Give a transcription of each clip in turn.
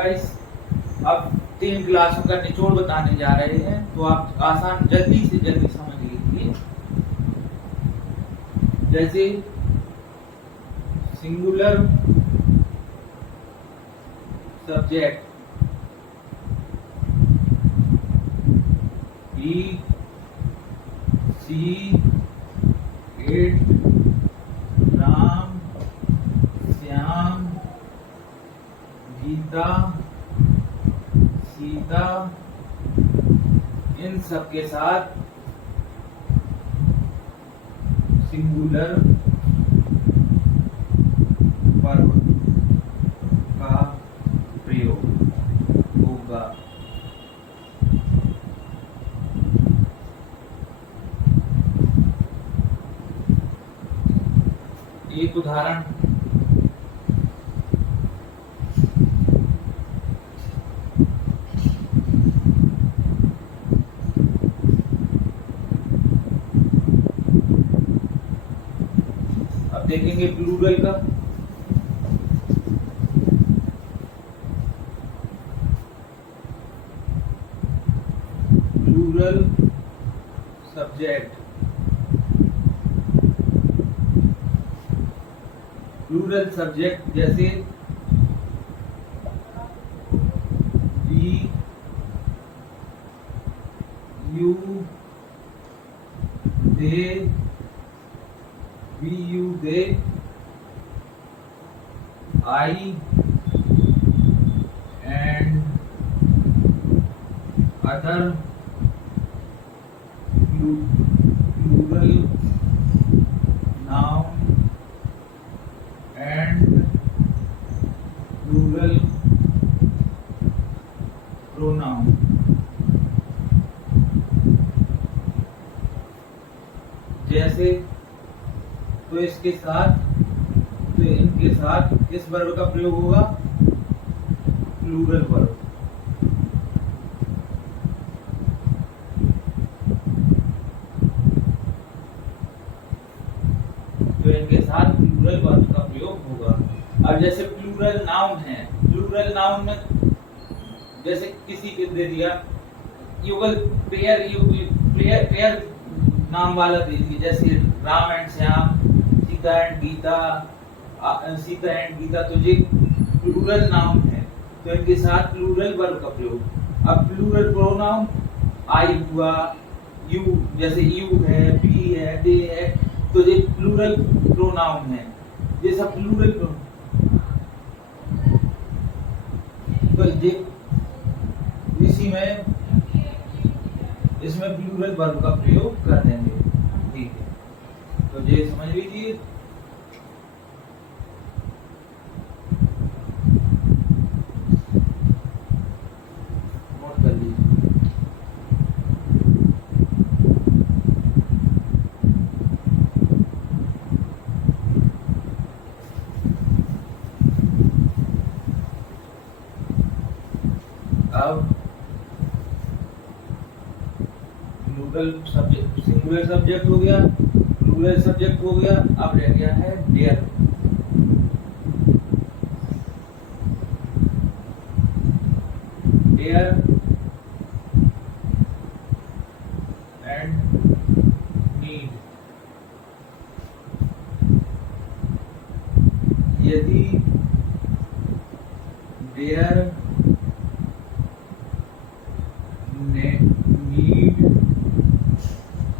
Guys अब 3 क्लासों का निचोड़ बताने जा रहे हैं, तो आप आसान जल्दी से जल्दी समझ लीजिए। जैसे singular subject he, she, it, Ram, Shyam, Geeta, Sita, इन सब के साथ सिंगुलर वर्ब का प्रयोग होगा। एक उदाहरण, अब देखेंगे प्लूरल का। प्लूरल सब्जेक्ट, प्लूरल सब्जेक्ट जैसे we, you, they, we, you, they, I and other, plural noun and plural pronoun. जैसे तो इसके साथ, तो इनके साथ किस वर्ब का प्रयोग होगा? Plural verb. तो इनके साथ प्लूरल वर्ब का प्रयोग होगा। अब जैसे प्लूरल नाउन है, प्लूरल नाउन में जैसे किसी के दे दिया युगल पेयर, पेयर नाम वाला दे दिया, जैसे Ram and Shyam, Sita and Gita, Sita and Gita, तो ये प्लूरल नाउन है, तो इनके साथ प्लूरल वर्ब का प्रयोग। अब प्लूरल प्रोनाउन आई हुआ, यू, जैसे यू है, बी है, दे है, तो ये प्लूरल प्रोनाउन है, ये सब प्लूरल तो ये इसी में इसमें प्लूरल वर्ब का प्रयोग कर देंगे। ठीक है, तो ये समझ लीजिए। नोट कर लीजिए। अब प्लूरल सब्जेक्ट, सिंगुलर सब्जेक्ट हो गया, प्लूरल सब्जेक्ट हो गया, अब रह गया है डेयर। Dare and need. यदि डेयर नीड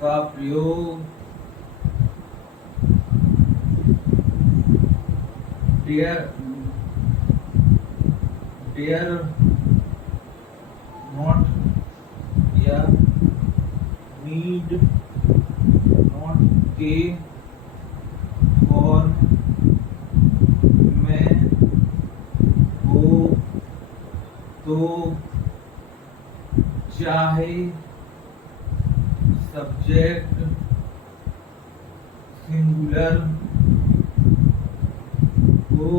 का प्रयोग डेयर नॉट या नीड नॉट के फॉर्म में हो तो चाहे सब्जेक्ट सिंगुलर हो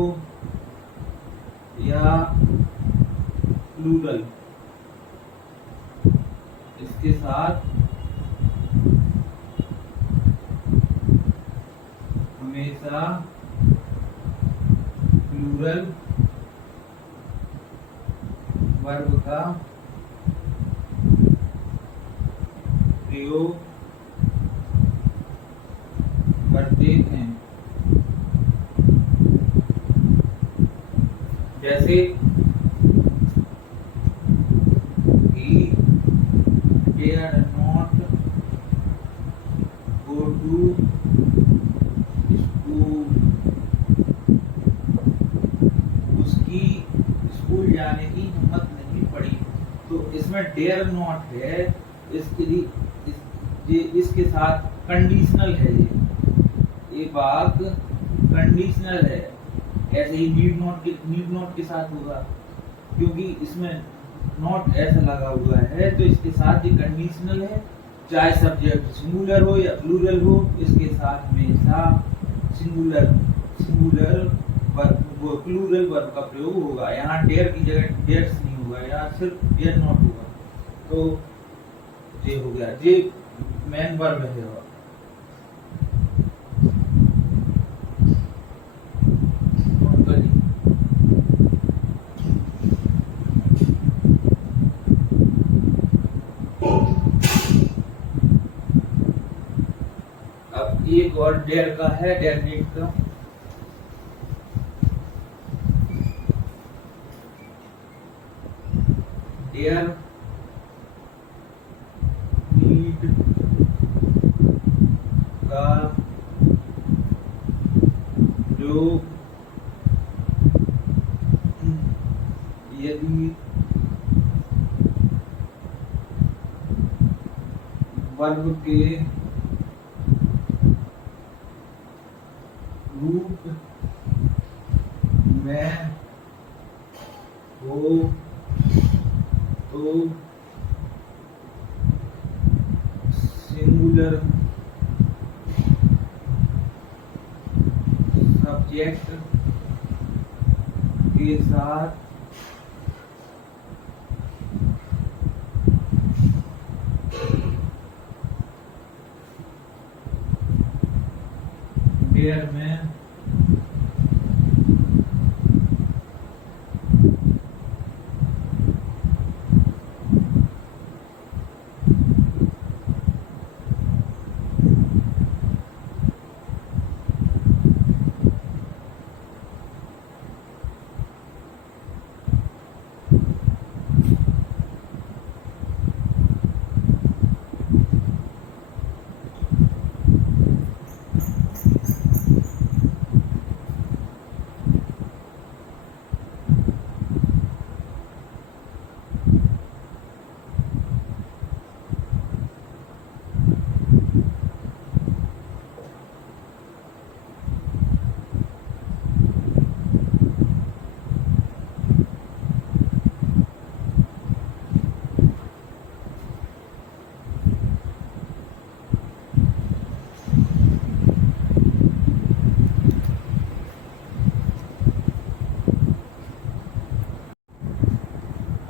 या प्लूरल, इसके साथ हमेशा प्लूरल वर्ब का प्रयोग करते हैं। जैसे he dare not go to school, उसकी स्कूल जाने की हिम्मत नहीं पड़ी। तो इसमें डेयर नॉट है, इसके साथ कंडीशनल है, ये बात कंडीशनल है। ऐसे ही नीड नॉट के साथ होगा, क्योंकि इसमें नॉट ऐसा लगा हुआ है तो इसके साथ ये कंडीशनल है। चाहे सब्जेक्ट सिंगुलर हो या प्लूरल हो, इसके साथ हमेशा सिंगुलर प्लूरल वर्ब का प्रयोग होगा। यहाँ डेयर की जगह डेयर्स नहीं होगा, यहाँ सिर्फ डेयर नॉट होगा। तो ये हो गया, ये मेन वर्ब है। अब एक और डेयर का है, डेयर नीड का। डेयर नीड का प्रयोग यदि वर्ब के रूप में हो तो सिंगुलर सब्जेक्ट के साथ डेयर में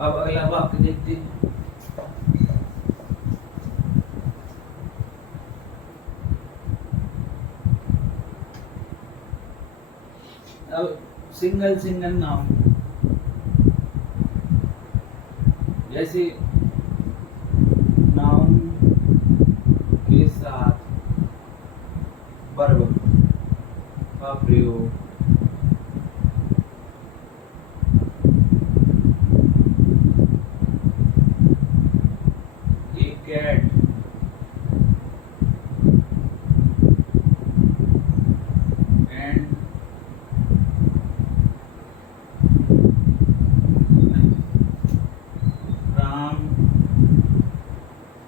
अब अगला वाक्य देखते हैं। अब सिंगल नाउन, जैसे नाउन के साथ वर्ब का प्रयोग cat and Ram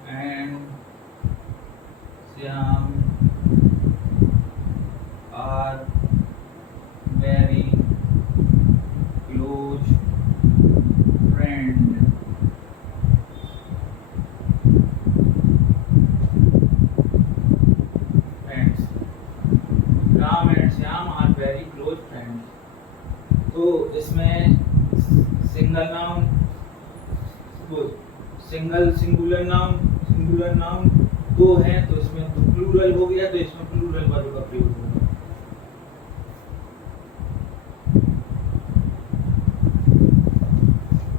and Shyam are very close friends. Ram and Shyam are very close friends. तो इसमें सिंगल नाउन, सिंगुलर नाउन दो है, तो इसमें तो प्लूरल हो गया, तो इसमें प्लूरल वर्ब का प्रयोग होगा।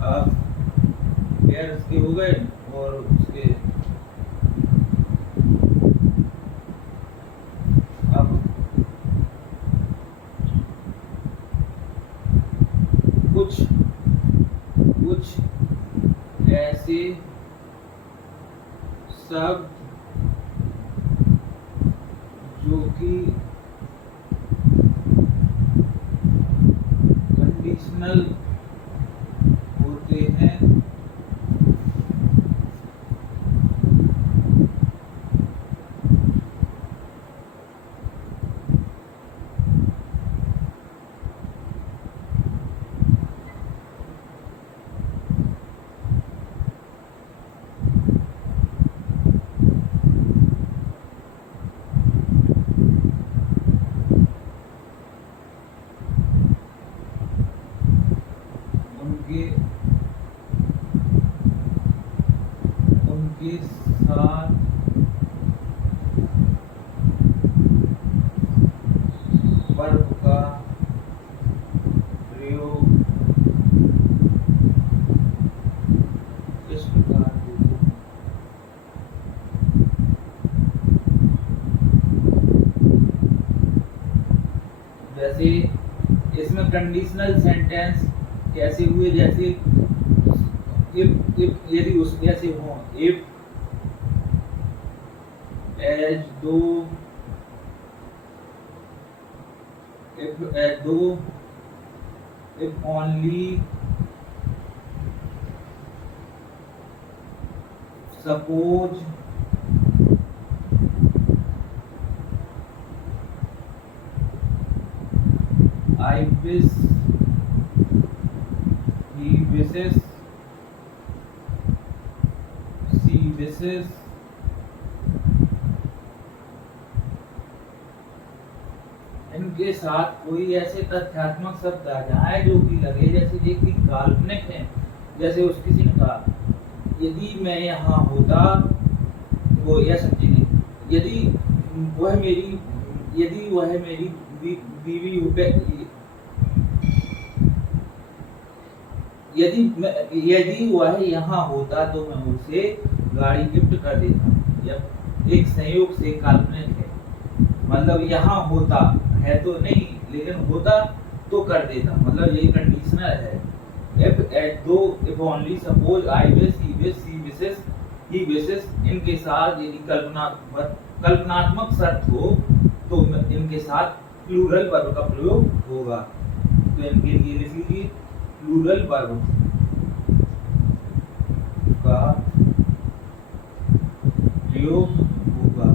अब पेयर इसके हो गए और उसके अब कुछ ऐसे शब्द जो कि कंडीशनल होते हैं उनके साथ वर्ब का प्रयोग इस प्रकार होता है। जैसे इसमें कंडीशनल सेंटेंस कैसे हुए, जैसे if यदि उस ऐसे हो, if as though, if only, suppose, I wish, he wishes, she wishes, इनके साथ कोई ऐसे तथ्यात्मक शब्द आ जाए जो कि लगे जैसे ये कि काल्पनिक है। जैसे उस किसी ने कहा यदि मैं यहाँ होता, वो यह समझिए, यदि वह मेरी बीवी होते, यदि वह यहाँ होता तो मैं उसे गाड़ी गिफ्ट कर देता। यह एक संयोग से काल्पनिक है, मतलब यहाँ होता है तो नहीं, लेकिन होता तो कर देता, मतलब ये कंडीशनल है। if as though, if only, suppose, I wish, he wish, she wishes, he wishes, इनके साथ यदि कल्पनात्मक शर्त हो तो इनके साथ प्लूरल वर्ब का प्रयोग होगा। तो इनके लिए लिख लीजिए प्लूरल वर्ब का प्रयोग होगा।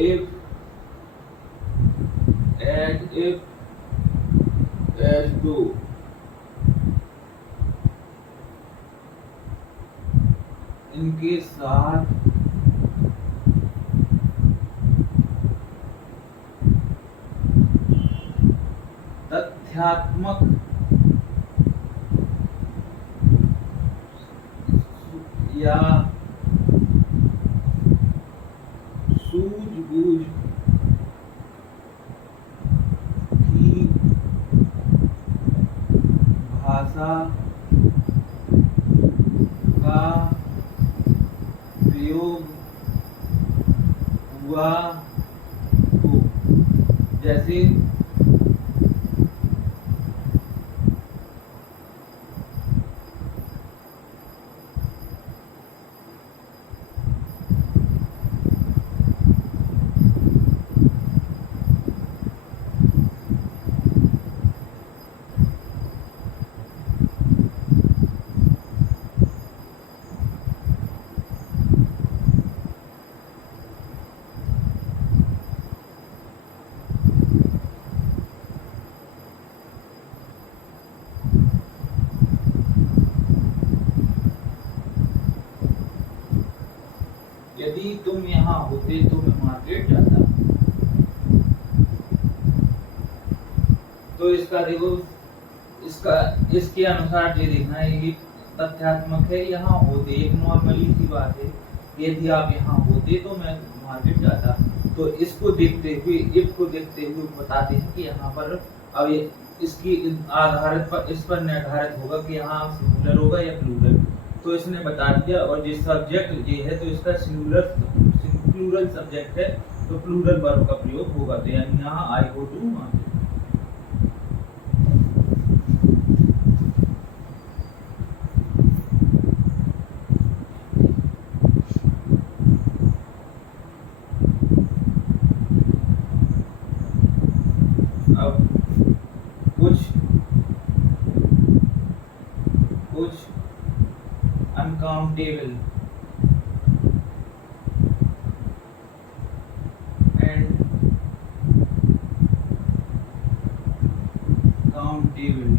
If, as if, as though, इनके साथ तथ्यात्मक या सूझबूझ की भाषा का प्रयोग हुआ हो। जैसे यदि तुम यहाँ होते तो मैं मार्केट जाता। तो इसका देखो, इसका इसके अनुसार ये देखना है, ये तथ्यात्मक है, यहाँ होते एक नॉर्मली सी बात है, यदि आप यहाँ होते तो मैं मार्केट जाता। तो इसको देखते हुए, इफ को देखते हुए बताते हैं कि यहाँ पर अब ये इसकी आधारित पर, इस पर निर्धारित होगा कि यहाँ सिंगुलर होगा या प्लूरल। तो इसने बता दिया, और ये सब्जेक्ट ये है तो इसका प्लूरल सब्जेक्ट है, तो प्लूरल वर्ब का प्रयोग होगा। तो यानी यहाँ आई गो टू मार्केट। अब कुछ अनकाउंटेबल एंड काउंटेबल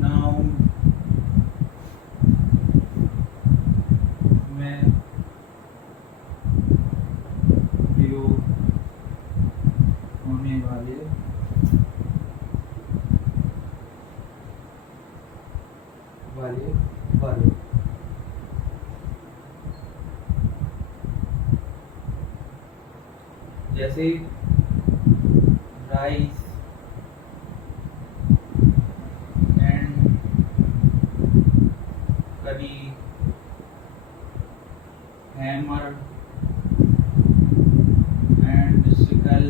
नाउन में प्रयोग होने वाले वर्ब। जैसे राइस एंड करी, hammer and sickle,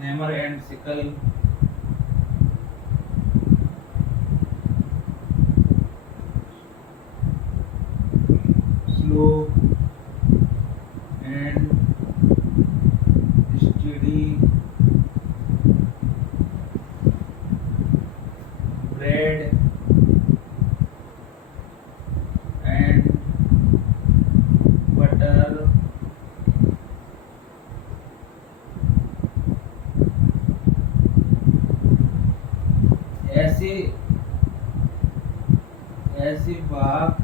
hammer and sickle, slow and study, bread and butter, ऐसे वाक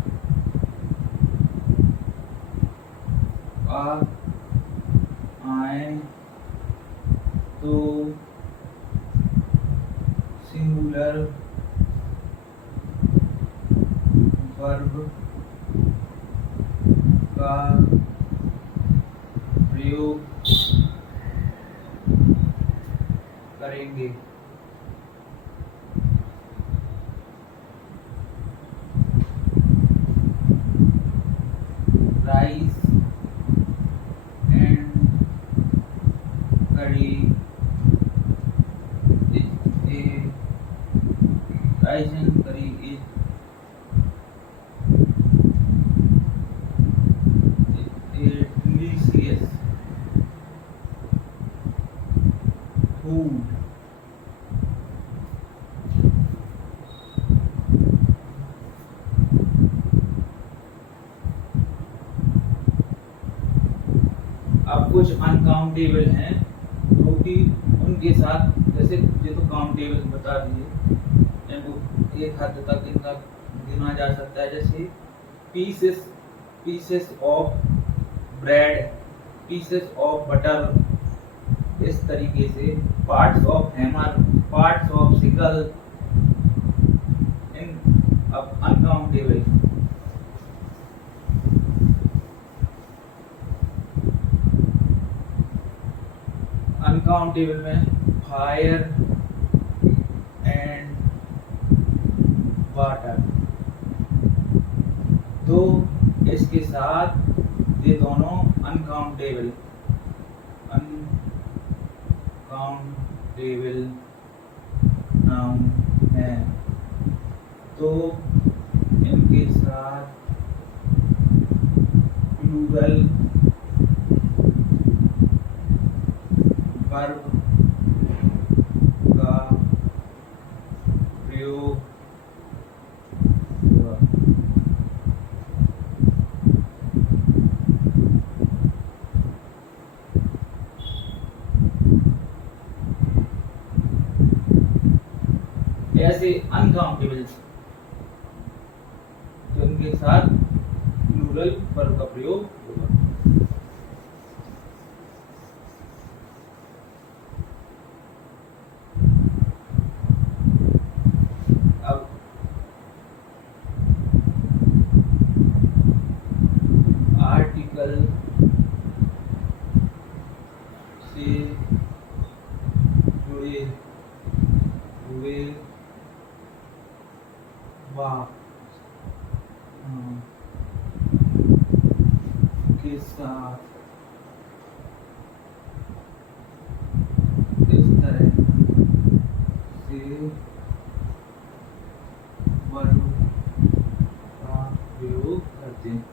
आए तो सिंगुलर वर्ब का प्रयोग करेंगे। Rice and curry rice and करी इज delicious food। अब कुछ अनकाउंटेबल हैं जो कि उनके साथ, जैसे ये तो काउंटेबल बता दिए, इनको एक हद तक इनका गिना जा सकता है। जैसे pieces of bread, pieces of butter, इस तरीके से parts of hammer, parts of sickle, इन अब अनकाउंटेबल। अनकाउंटेबल में फायर एंड वाटर, तो इसके साथ ये दोनों अनकाउंटेबल नाउन है, तो इनके साथ प्लूरल वर्ब का प्रयोग हुआ। ऐसे अनकाउंटेबल जो इनके के साथ प्लूरल वर्ब का प्रयोग होगा। अब आर्टिकल से जुड़े हुए वाक्य के साथ इस तरह से वर्ब का प्रयोग करते हैं।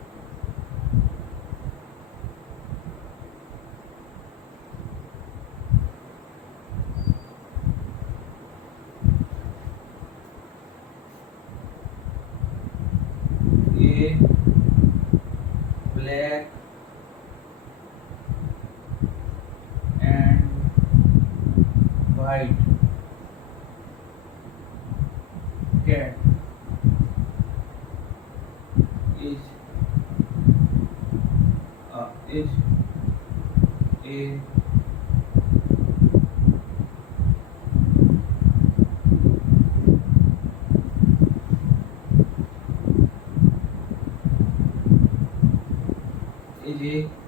A black and white cat is a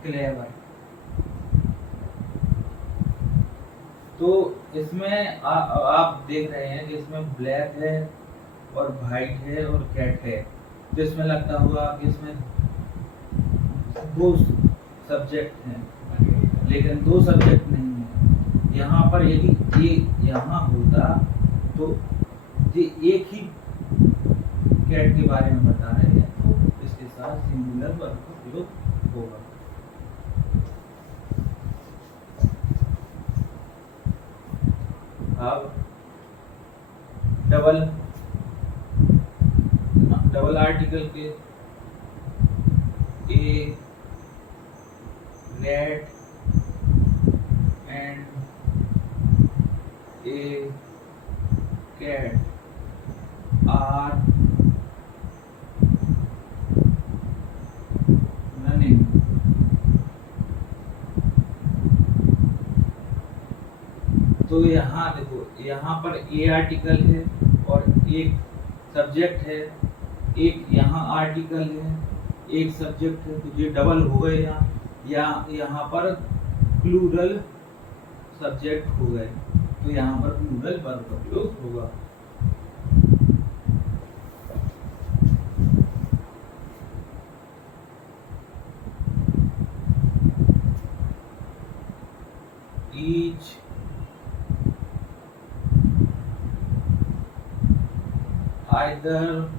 clever। तो इसमें आप देख रहे हैं कि इसमें ब्लैक है और वाइट है और कैट है, तो इसमें लगता हुआ कि इसमें दो सब्जेक्ट हैं, लेकिन दो सब्जेक्ट नहीं है। यहाँ पर यदि ये यहाँ होता तो ये एक ही कैट के बारे में बता रहे हैं, तो इसके साथ सिंगुलर वर्ब का प्रयोग होगा। अब डबल आर्टिकल के a red and a cat are running. तो यहाँ देखो, यहाँ पर ए आर्टिकल है और एक सब्जेक्ट है, एक यहाँ आर्टिकल है, एक सब्जेक्ट है, तो ये डबल हो गए। यहाँ पर प्लूरल सब्जेक्ट हो गए, तो यहाँ पर प्लूरल वर्ब का प्रयोग होगा। Each either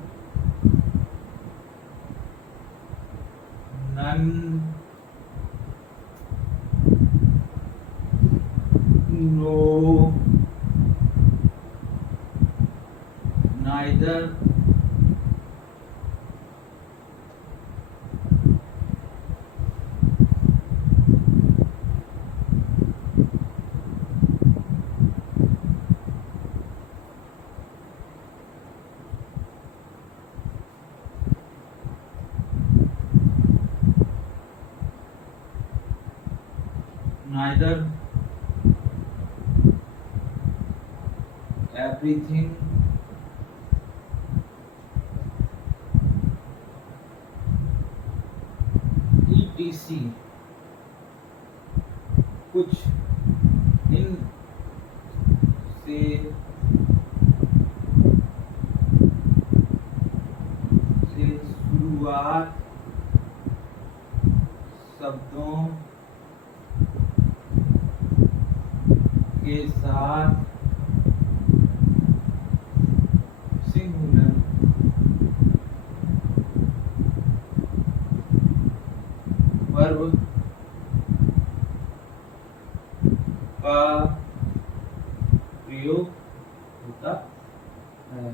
none, no, neither, neither, everything, etc। कुछ इन से शुरुआत शब्दों के साथ सिंगुलर वर्ब का प्रयोग होता है।